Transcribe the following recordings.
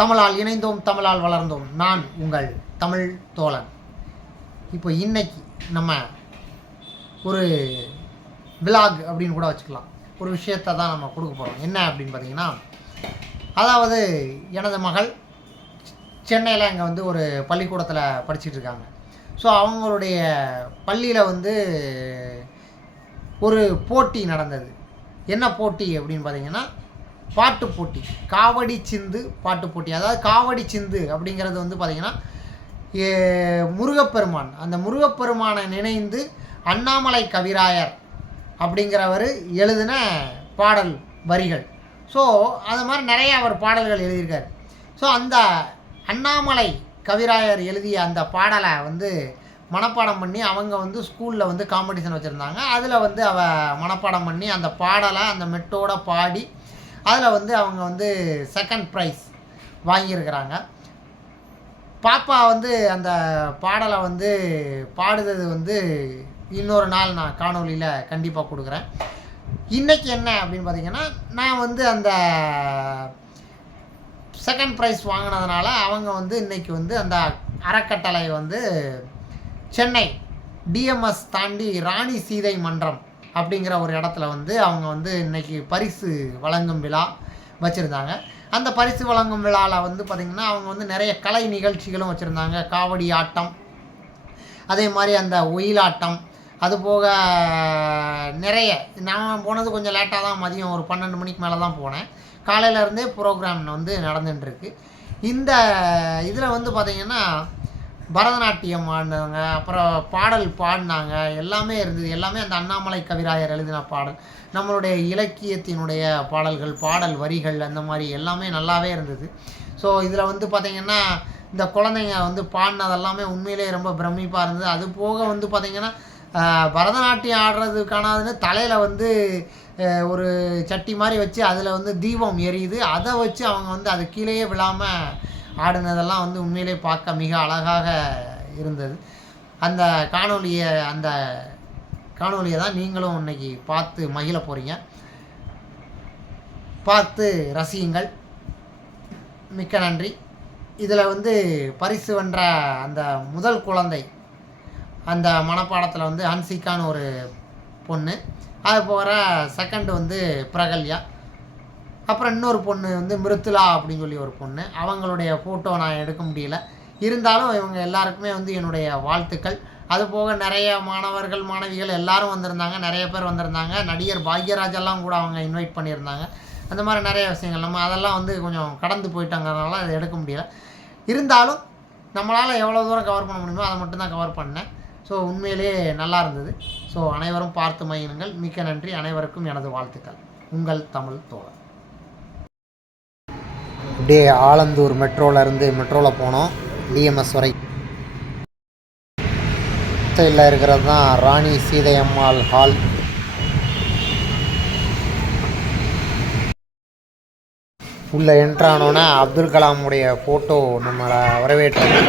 தமிழால் இணைந்தோம், தமிழால் வளர்ந்தோம். நான் உங்கள் தமிழ் தோழன். இப்போ இன்னைக்கு நம்ம ஒரு விலாக் அப்படின்னு கூட வச்சுக்கலாம். ஒரு விஷயத்தை தான் நம்ம கொடுக்க போகிறோம். என்ன அப்படின்னு பார்த்தீங்கன்னா, அதாவது எனது மகள் சென்னையில் இங்கே வந்து ஒரு பள்ளிக்கூடத்தில் படிச்சுட்டு இருக்காங்க. ஸோ அவங்களுடைய பள்ளியில் வந்து ஒரு போட்டி நடந்தது. என்ன போட்டி அப்படின்னு பார்த்தீங்கன்னா, பாட்டு போட்டி, காவடி சிந்து பாட்டு போட்டி. அதாவது காவடி சிந்து அப்படிங்கிறது வந்து பார்த்திங்கன்னா, முருகப்பெருமான், அந்த முருகப்பெருமானை நினைந்து அண்ணாமலை கவிராயர் அப்படிங்கிறவர் எழுதின பாடல் வரிகள். ஸோ அது மாதிரி நிறைய அவர் பாடல்கள் எழுதியிருக்கார். ஸோ அந்த அண்ணாமலை கவிராயர் எழுதிய அந்த பாடலை வந்து மனப்பாடம் பண்ணி அவங்க வந்து ஸ்கூலில் வந்து காம்படிஷன் வச்சுருந்தாங்க. அதில் வந்து மனப்பாடம் பண்ணி அந்த பாடலை அந்த மெட்டோட பாடி அதில் வந்து அவங்க வந்து செகண்ட் ப்ரைஸ் வாங்கியிருக்கிறாங்க. பாப்பா வந்து அந்த பாடலை வந்து பாடுறது வந்து இன்னொரு நாள் நான் காணொலியில் கண்டிப்பாக கொடுக்குறேன். இன்றைக்கி என்ன அப்படின்னு பார்த்திங்கன்னா, நான் வந்து அந்த செகண்ட் ப்ரைஸ் வாங்கினதுனால அவங்க வந்து இன்றைக்கி வந்து அந்த அறக்கட்டளை வந்து சென்னை டிஎம்எஸ் தாண்டி ராணி சீதை மன்றம் அப்படிங்கிற ஒரு இடத்துல வந்து அவங்க வந்து இன்றைக்கி பரிசு வழங்கும் விழா வச்சுருந்தாங்க. அந்த பரிசு வழங்கும் விழாவில் வந்து பார்த்திங்கன்னா அவங்க வந்து நிறைய கலை நிகழ்ச்சிகளும் வச்சுருந்தாங்க. காவடி ஆட்டம், அதே மாதிரி அந்த ஒயிலாட்டம், அதுபோக நிறைய. நான் போனது கொஞ்சம் லேட்டாக தான், மதியம் ஒரு 12 மணிக்கு மேலே தான் போனேன். காலையிலேருந்தே ப்ரோக்ராம் வந்து நடந்துட்டுருக்கு. இந்த இதில் வந்து பார்த்திங்கன்னா பரதநாட்டியம் ஆடினாங்க, அப்புறம் பாடல் பாடினாங்க, எல்லாமே இருந்தது. எல்லாமே அந்த அண்ணாமலை கவிராயர் எழுதின பாடல், நம்மளுடைய இலக்கியத்தினுடைய பாடல்கள், பாடல் வரிகள், அந்த மாதிரி எல்லாமே நல்லாவே இருந்தது. ஸோ இதில் வந்து பார்த்திங்கன்னா இந்த குழந்தைங்க வந்து பாடினதெல்லாமே உண்மையிலே ரொம்ப பிரமிப்பாக இருந்தது. அது போக வந்து பார்த்திங்கன்னா பரதநாட்டியம் ஆடுறதுக்கானதுன்னு தலையில் வந்து ஒரு சட்டி மாதிரி வச்சு அதில் வந்து தீபம் எரியுது. அதை வச்சு அவங்க வந்து அது கீழேயே விழாமல் ஆடினதெல்லாம் வந்து உண்மையிலே பார்க்க மிக அழகாக இருந்தது. அந்த காணொலியை தான் நீங்களும் இன்றைக்கி பார்த்து மகிழ போகிறீங்க. பார்த்து ரசியுங்கள். மிக்க நன்றி. இதில் வந்து பரிசு வென்ற அந்த முதல் குழந்தை, அந்த மனப்பாடத்தில் வந்து ஹன்சிகான்னு ஒரு பொண்ணு, அது போகிற செகண்டு வந்து பிரகல்யா, அப்புறம் இன்னொரு பொண்ணு வந்து மிருத்துலா அப்படின்னு சொல்லி ஒரு பொண்ணு. அவங்களுடைய ஃபோட்டோ நான் எடுக்க முடியல. இருந்தாலும் இவங்க எல்லாருக்குமே வந்து என்னுடைய வாழ்த்துக்கள். அதுபோக நிறைய மாணவர்கள் மாணவிகள் எல்லோரும் வந்திருந்தாங்க, நிறைய பேர் வந்திருந்தாங்க. நடிகர் பாக்யராஜெல்லாம் கூட அவங்க இன்வைட் பண்ணியிருந்தாங்க. அந்த மாதிரி நிறைய விஷயங்கள் நம்ம அதெல்லாம் வந்து கொஞ்சம் கடந்து போயிட்டாங்கிறதுனால அதை எடுக்க முடியல. இருந்தாலும் நம்மளால் எவ்வளோ தூரம் கவர் பண்ண முடியுமோ அதை மட்டும்தான் கவர் பண்ணேன். ஸோ உண்மையிலே நல்லா இருந்தது. ஸோ அனைவரும் பார்த்து மகிழுங்கள். மிக்க நன்றி. அனைவருக்கும் எனது வாழ்த்துக்கள். உங்கள் தமிழ் தோழன். அப்படியே ஆலந்தூர் மெட்ரோவில் போனோம் டிஎம்எஸ் வரை. சைடில் இருக்கிறது தான் ராணி சீதை அம்மாள் ஹால். உள்ளே என்ட்ரானோன்னே அப்துல் கலாமுடைய ஃபோட்டோ நம்மளை வரவேற்றது.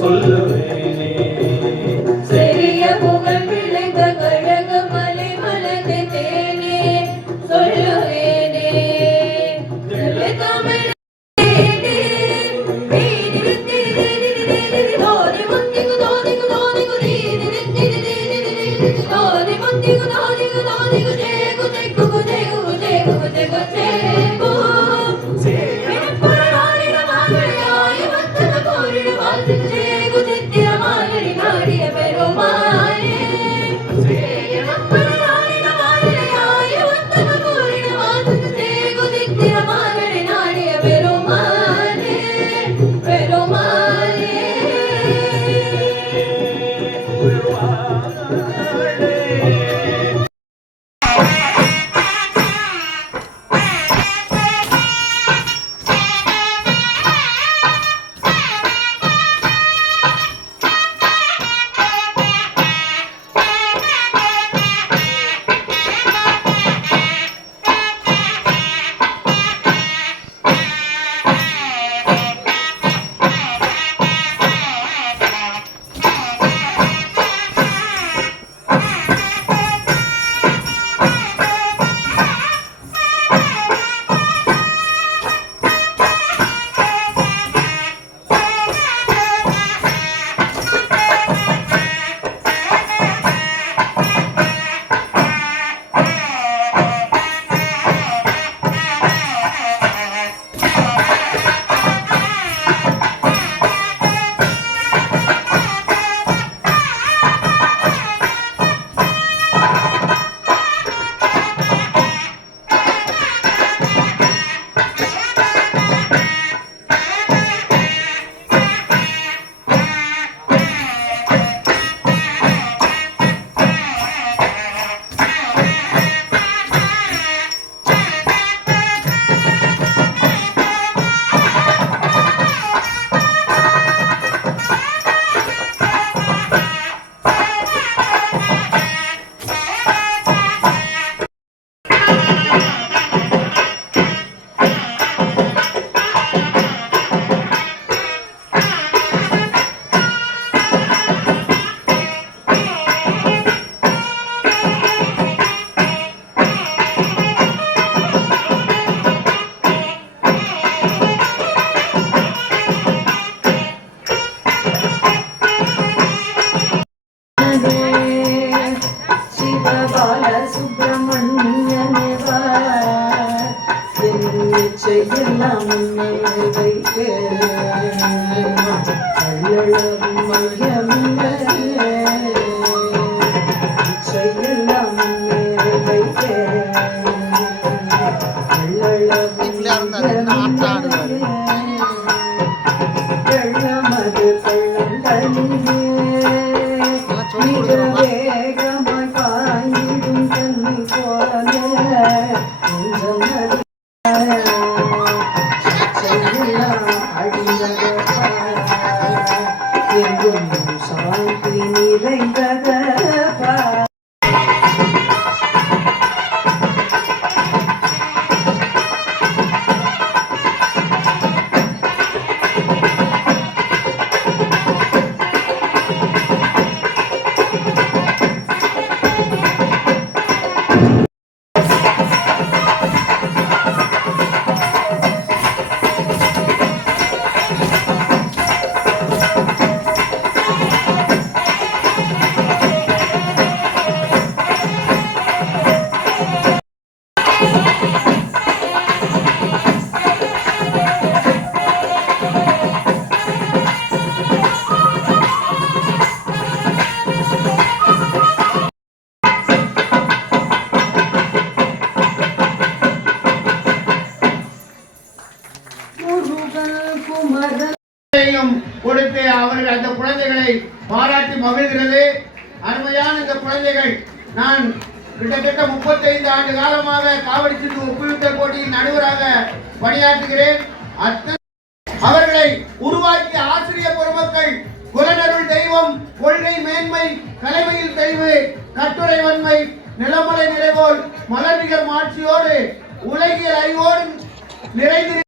சொல்லுவேனே. சிறிய புகழ் விளைந்த கழக மலை மலர்ந்து தேனே சொல்லுவேனே. தமிழ் செய்யலாம் வைக்க செய்யலாம் வைக்க வெள்ளமது பள்ளம் வேகமாய் பாயிடும் தண்ணி போல சாந்தி நிறைந்தத கொடுத்து அவர்கள் அந்த குழந்தைகளை பாராட்டி மகிழ்கிறது. அருமையான இந்த குழந்தைகள் நான் கிட்டத்தட்ட 35 ஆண்டு காலமாக காவடி சுற்று ஒப்புவித்தல் போட்டியின் நடுவராக பணியாற்றுகிறேன். அவர்களை உருவாக்கிய ஆசிரியர் பெருமக்கள் குலநருள் தெய்வம், கொள்கை மேன்மை, கலைமையில் தெளிவு, கட்டுரை வன்மை, நிலமலை நிறைவோல், மலர்நிகர் மாட்சியோடு உலகியல் அறிவோடு நிறைந்து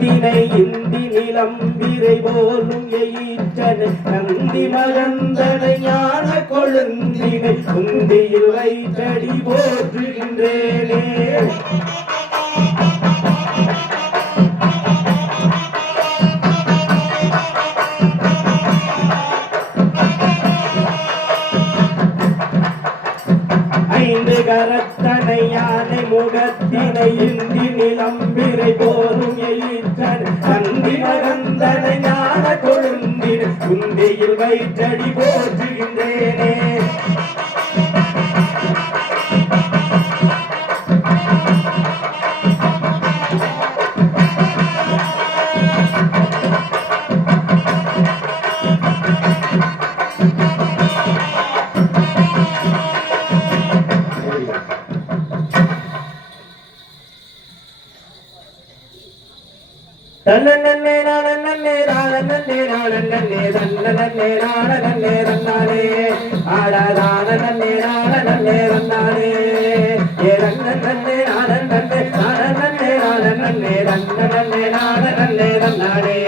முகத்தினை இந்தி நிலம் விரை போலும் எயிற்றனை நந்தி மகந்தனை ஞான கொழுந்தினை உந்தியில் வைத்தடி போற்றுகின்றேனே. ஐந்து கரத்தனை யானை முகத்தினை இந்தி நிலம்பிரை போரும் எயிற்றன் நந்தி மகந்தனை ஞான கொழுந்தின் குந்தியில் வைத்தடி போற்றுகின்றேனே. தன்னே நானே நானே நானே தன்னே நானே ரன்னானே ஆடாதான நன்னே நானே ரன்னானே ஏ ரன்னே நானே நானே நானே ரன்னே நானே ரன்னானே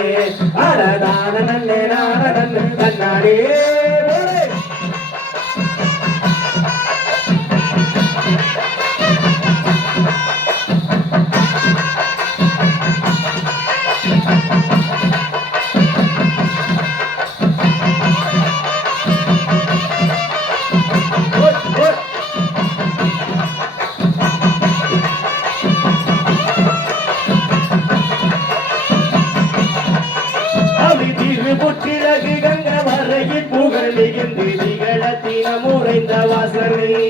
ஆடாதான நன்னே நானே ரன்னானே. புற்றிலகு கங்க வரையில் புகழ் மிகுந்து நிகழத்தின முறைந்த வாசனே.